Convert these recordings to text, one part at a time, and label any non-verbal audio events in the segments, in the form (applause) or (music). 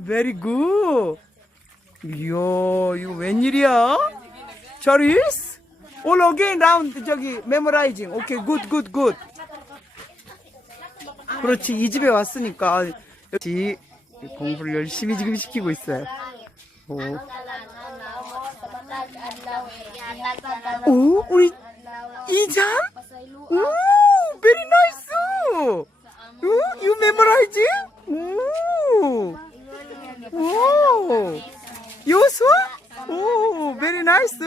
Very good. 이야, 이거 웬일이야? Charis? All again round 저기 memorizing. Okay, good, good, good. 그렇지, 이 집에 왔으니까 역시 공부를 열심히 지금 시키고 있어요. 오, 오 우리 이장? 오, very nice. 오, you memorizing? 오, 오, 요수아? 오, very nice.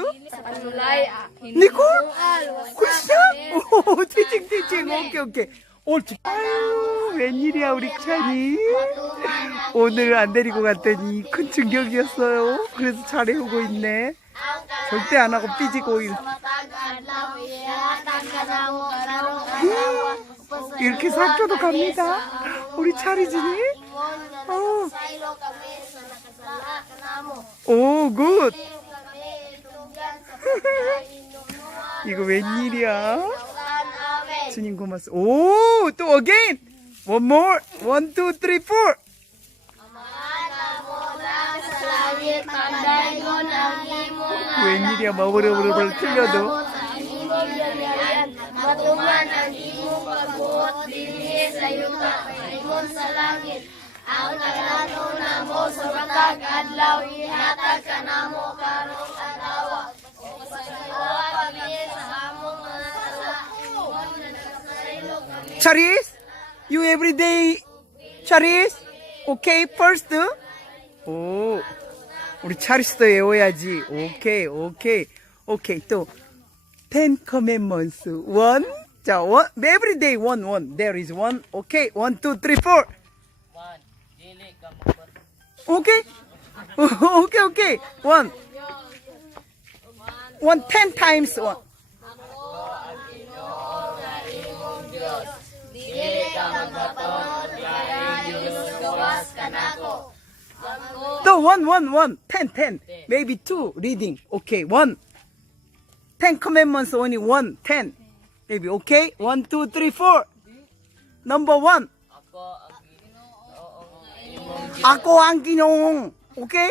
니콜? 굿샷? 오, 티칭, 티칭. 오케이, 오케이. 옳지. 아유, 웬일이야, 우리 찬이. 오늘 안 데리고 갔더니 큰 충격이었어요. 그래서 잘 해오고 있네. 절대 안 하고 삐지고 일- 이렇게 학교도 갑니다. 우리 차리 진이. 어. 오, 굿. 이거 웬일이야? 주님 고맙습니다. 오, 또 again. One more. One, two, three, four. 웬일이야, 마블마블 틀려도. Matuman ang imong pagbuot dinhi sa yuta ingon sa langit. Ang kalato namo sa matag adlaw ihatag kanamo karong adlaw. O sa iwa kami sa among mga sala. Ingon na nagkasaylo kami. Charis, you everyday Charis, okay first. 오, 우리 차리스도 외워야지. 오케이, 오케이, 오케이. 또 Ten Commandments. One. 자, one. Everyday one, one. There is one. Okay, one, two, three, four. Okay. (laughs) okay, okay. One. One ten times one. No, one, one, one. Ten, ten. Maybe two reading. Okay, one. Ten commandments only one, ten. Maybe okay? One, two, three, four. Number one. Ang ginong. Okay?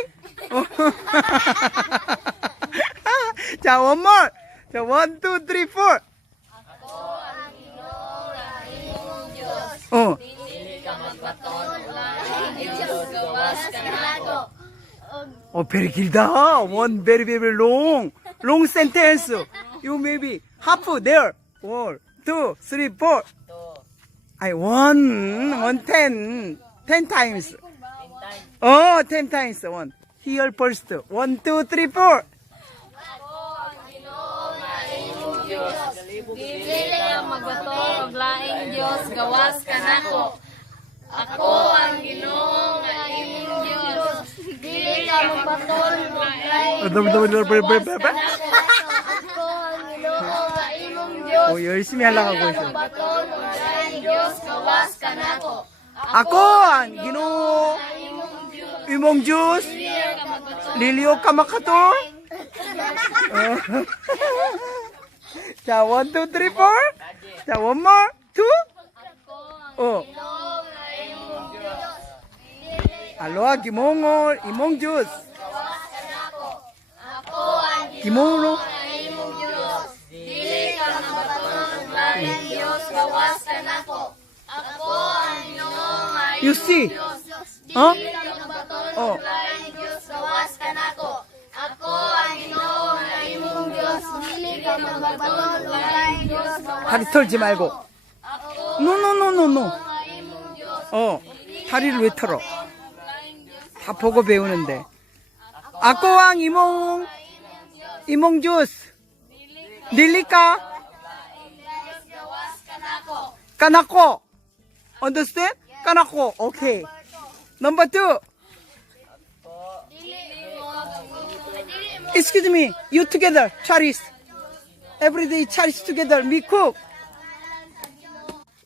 자, more. 자, two, three, four. 어. 어, very 길다. One very very long. Long sentence. You maybe half there. One, two, three, four. I one, one ten, ten times. Oh, 10 times. One. Here first. One, two, three, four. Dili ang magatorog laing Diyos, gawas ka nako. Ako ang Ginoo nga imong Diyos. Dili ka magatol mo laing Diyos, gawas ka. Ako ang Ginoo nga imong Diyos. Oy, oy, simihala ka ko. Dili ka laing Diyos, gawas ka nako. Ako ang Ginoo Imong juice? Lilio kamakato? (laughs) Sa one, two, three, four? Sa one more? Two? Oh. Aloha, gimongo, imong juice. Kimono? Dili ka mabaton, bayang Diyos, gawas ka nako. Ako ang iyong ayong Diyos. Dili ako. Maraming Diyos, nawas ka na ako. Ako ang inoon na imong Diyos. Hindi ka magbaton. Maraming Diyos, nawas 다리 털지 말고. No, no, no, no, no. 어, 다리를 왜 털어? 다 보고 배우는데. 아꼬왕 이몽, 이몽 주스. 닐리까? 까나코. Understand? 까나코. 오케이. 넘버 2. Excuse me. You together. Charis. Every day charis together. Me cook.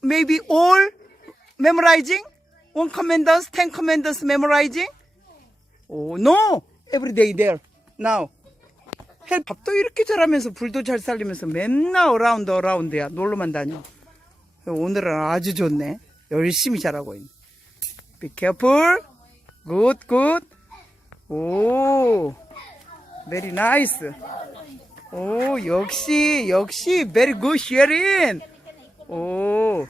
Maybe all memorizing? One commanders, ten commanders memorizing? Oh, no. Every day there. Now. 해 밥도 이렇게 잘하면서 불도 잘 살리면서 맨날 어라운드 어라운드야. 놀러만 다녀. 오늘은 아주 좋네. 열심히 잘하고 있네. Be careful. Good, good. 오, very nice. 오, 역시, 역시, very good sharing. 오,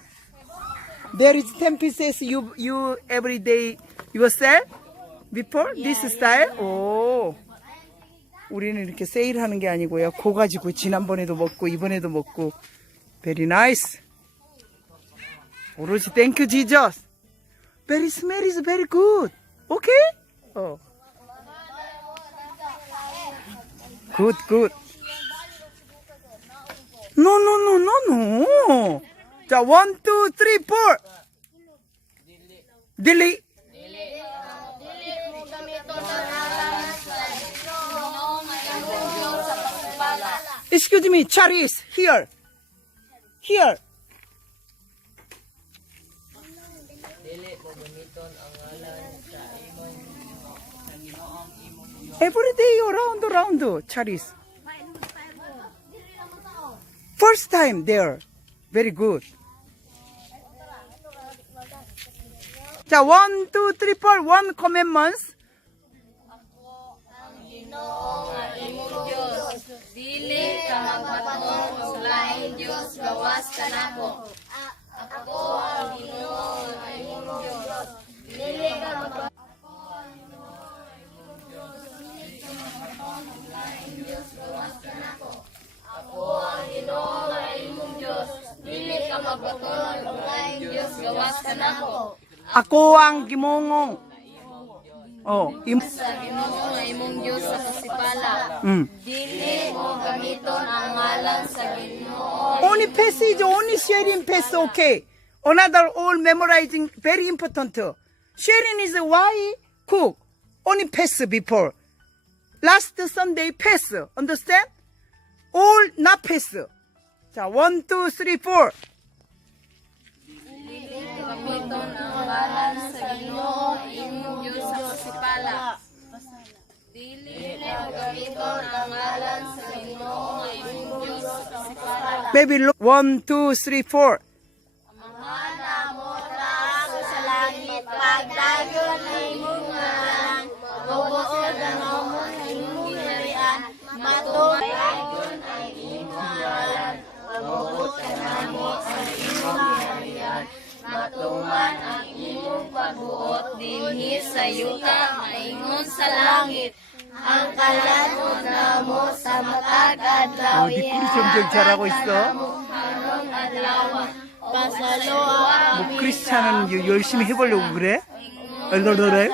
there is 10 pieces you, you every day you sell before this style? 오, 우리는 이렇게 세일하는 게 아니고요. 고 가지고 지난번에도 먹고 이번에도 먹고 very nice. 오로지 thank you Jesus. Very smell is very good. Okay? 어. Good, good. No, no, no, no, no. The one, two, three, four. Dili. Excuse me, Charis, here. Here. Every day around, around, Charis. First time there. Very good. 자, one, two, three, four, one commandments. Ako ang nga imong Dios. Dili ka magbatong Ako ang Ginoo nga imong Dios. Dili ka magbatong sa laing Dios gawas kanako. Ako ang gimongong. Oh, im Sa Ginoo nga imong Dios sa kasipala. mm. Dili mo gamiton ang ngalan sa Ginoo. Only passage, only sharing pass, okay. Another all memorizing, very important. Sharing is why cook. Only pass before last Sunday pass. Understand? All not pass. 자, one, two, three, four. Baby, look. One, two, three, four. Matuman ang imong pagbuot dinhi sa yuta maingon sa langit. Ang kalanon namo sa matag adlaw. 어, 니 꿀이 점점 잘하고 있어. Harong adlaw. Pasaloa 뭐 크리스찬은 요- 열심히 해보려고 그래? 얼얼얼.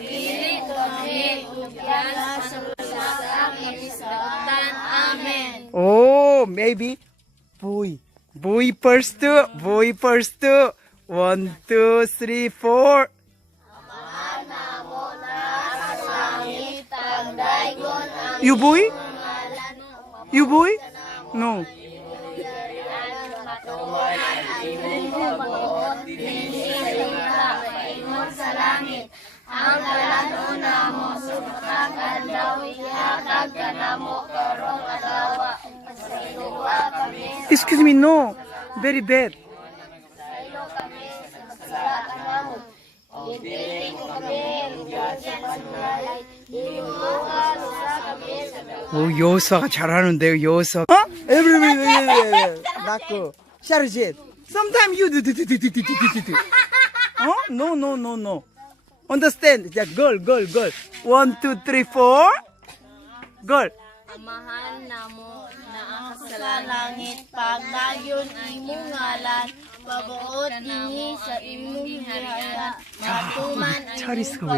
Dili kami ugyan sa usasak kapisdatan. Amen. Oh, maybe Boy. Boy first two. Boy first two. One, two, three, four. You boy? You boy? No. Ang kalano mo, sumatag ang daw, iyakag ka na mo, karong alawa. Excuse me, no. Very bad. 오, 여호수아가 잘하는데요, 여호수아. 어? 에브리브리, 나고. 샤르짓. Sometimes you do, do, do, do, do, do, do, do. 어? No, no, no, no. Understand? 자, girl, girl, girl. One, two, three, four. Girl. Na ang sa langit pagdayon imong ngalan pabuot dinhi sa imong biyaya matuman ang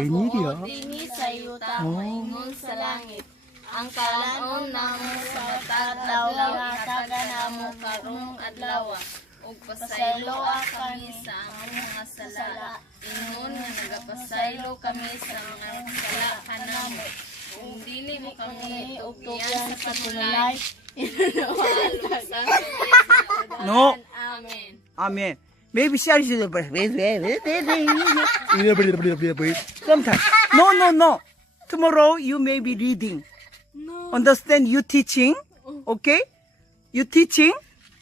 imong pabuot dinhi sa yuta paingon sa langit. Ang kalanon namo sa tadlaw hataga namo karong adlaw ug pasaylo kami sa among mga sala ingon nga nagapasaylo kami sa mga sala kanamo kung dili mo kami utuyan sa pagulay No. Amen. Amen. Maybe 샤르짓. Sometimes. No, no, no. Tomorrow you may be reading. No. Understand? You teaching. Okay? You teaching.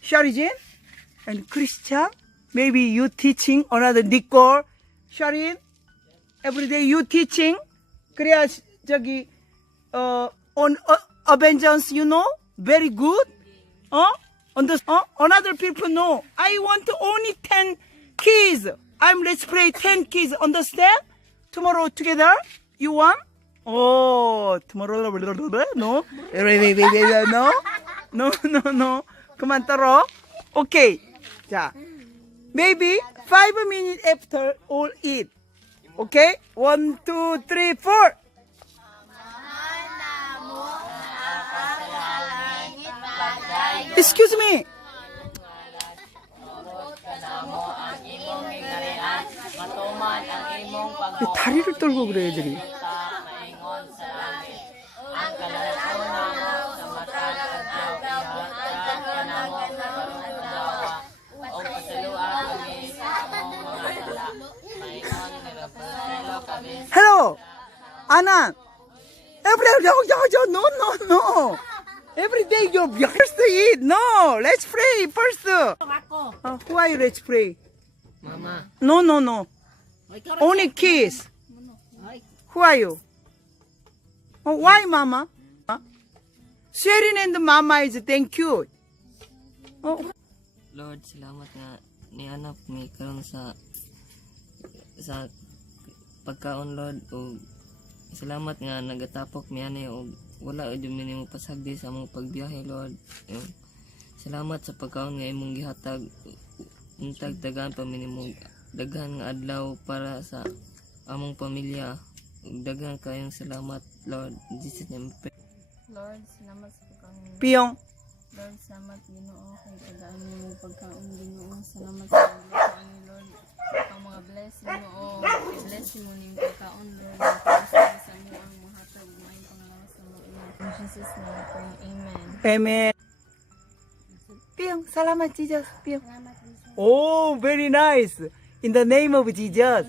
샤르짓. And Christian. maybe you teaching another Nicole, Sharin, every day you teaching. 그래야 시- 저기 uh, on uh, Avengers, you know, very good. Huh? On the huh? on other people, know. I want only ten kids. I'm let's play ten kids. Understand? Tomorrow together. You want? Oh, tomorrow. No, no, no, (laughs) no, no. Come on, Taro. Okay. 자, maybe five minutes after all eat. Okay, one, two, three, four. Excuse me. pag 왜 다리를 떨고 그래 애들이. Anna. Every day, no, no, no, no, no, no. Every day you first to eat. No, let's pray first. Uh, who are you? Let's pray. Mama. No, no, no. Only kiss. Who are you? Oh, why, Mama? Huh? Sharing and Mama is thank you. Oh, Lord, salamat nga nianap mi karon sa sa pagkaon Lord o salamat nga nagatapok mi ani og wala jud mi nimo pasagdi sa among pagbiyahe Lord. Yung, salamat sa pagkaon nga imong gihatag untag tagaan pa mi nimo daghan nga adlaw para sa among pamilya. Daghan kayong salamat Lord. Jesus name. Lord, salamat sa pagkaon. Piyong. Lord, salamat Ginoo kay tagaan mo mong pagkaon Ginoo. Salamat sa pagkaon Lord. Ang mga blessing mo o i-bless mo ning pagkaon Lord. Jesus name pray. Amen. Amen. Piyong, salamat Jesus. Piyong. Oh, very nice. In the name of Jesus.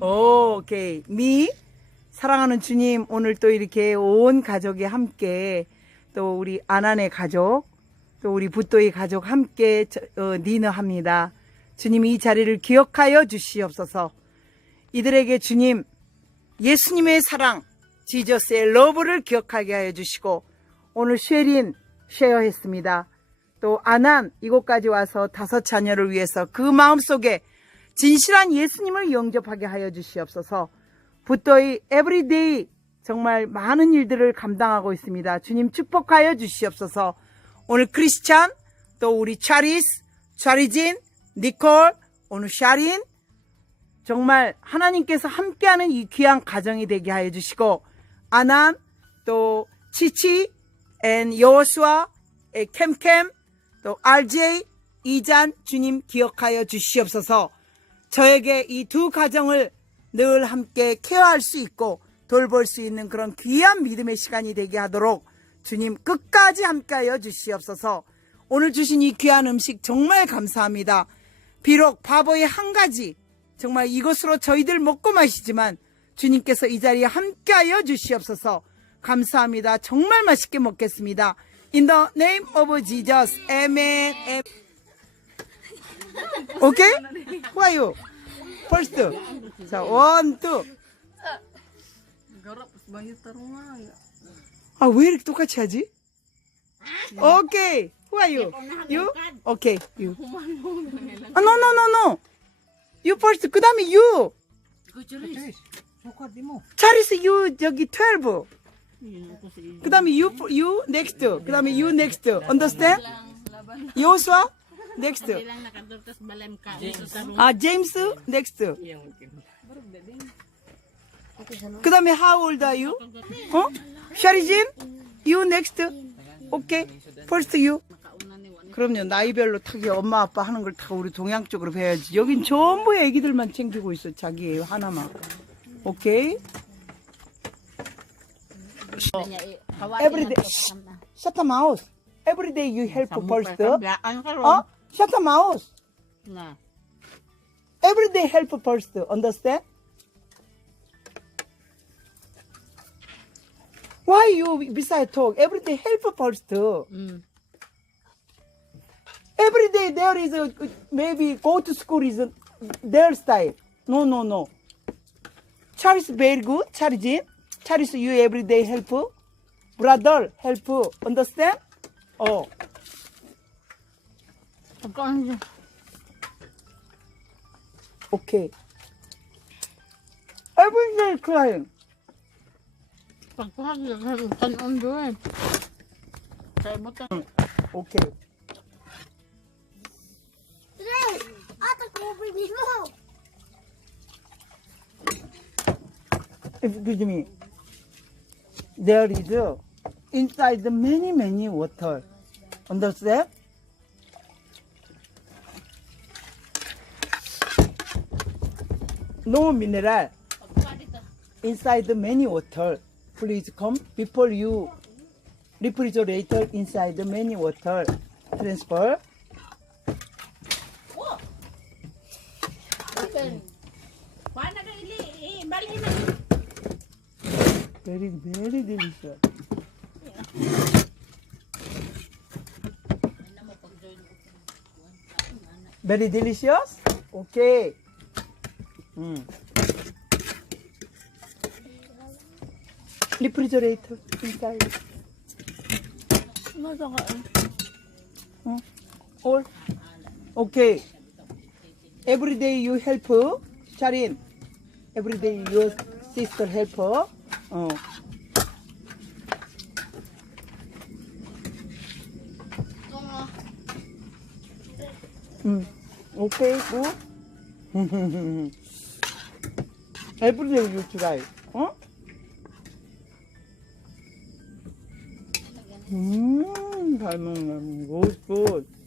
오, 오케이. 미 사랑하는 주님, 오늘 또 이렇게 온 가족이 함께 또 우리 아난의 가족, 또 우리 부또의 가족 함께 저- 어, 니너합니다. 주님 이 자리를 기억하여 주시옵소서. 이들에게 주님 예수님의 사랑, 지저스의 러브를 기억하게 하여 주시고 오늘 쉐린 쉐어했습니다. 또 아난 이곳까지 와서 다섯 자녀를 위해서 그 마음속에 진실한 예수님을 영접하게 하여 주시옵소서. 부터의 에브리데이 정말 많은 일들을 감당하고 있습니다. 주님 축복하여 주시옵소서. 오늘 크리스찬 또 우리 차리스, 차리진, 니콜, 오늘 샤린 정말 하나님께서 함께하는 이 귀한 가정이 되게 하여 주시고 아난 또 치치 앤에 캠캠 또 RJ 이잔 주님 기억하여 주시옵소서. 저에게 이 두 가정을 늘 함께 케어할 수 있고 돌볼 수 있는 그런 귀한 믿음의 시간이 되게 하도록 주님 끝까지 함께하여 주시옵소서. 오늘 주신 이 귀한 음식 정말 감사합니다. 비록 바보의 한 가지 정말 이것으로 저희들 먹고 마시지만 주님께서 이 자리에 함께하여 주시옵소서. 감사합니다. 정말 맛있게 먹겠습니다. In the name of Jesus. Amen. 오케이? Who are you? First. 자, one, two. 아, 왜 이렇게 똑같이 하지? 오케이. Who are you? You? 오케이. You. 아, no, no, no, no. You first. 그 다음에 you. 차리 스 you 저기 12. 그 다음에 you, you next. 그 다음에 you next. Understand? 요수아 next. 아, 제임스 next. 그 다음에 how old are you? 어? 샤리진? You next. 오케이. First you. 그럼요. 나이별로 타기 엄마 아빠 하는 걸 다 우리 동양 쪽으로 배워야지. 여긴 전부 애기들만 챙기고 있어. 자기 애 하나만. Okay? So, every day, shh, shut the mouth. Every day you help a person. Oh, shut the mouth. Every day help a person. Understand? Why you beside talk? Every day help a person. Every day there is a maybe go to school is their style. No, no, no. Charles very good. Charles, Charles, you every day help. Brother help. Understand? Oh. Pagkaon Okay. Every day crying. Doon. Kaya mo ka. Okay. Dre, ata ko bring mo. Excuse me. There is a, inside the many many water. Understand? No mineral. Inside the many water. Please come before you refrigerator inside the many water. Transfer. Very very delicious. Very delicious? Okay. Mm. Refrigerator inside. Ka. All? Okay. Every day you help Charin. Every day your sister help her. Oh. Mm. Okay, good. Every day you try. Huh? 음, 잘 먹네. Good, good.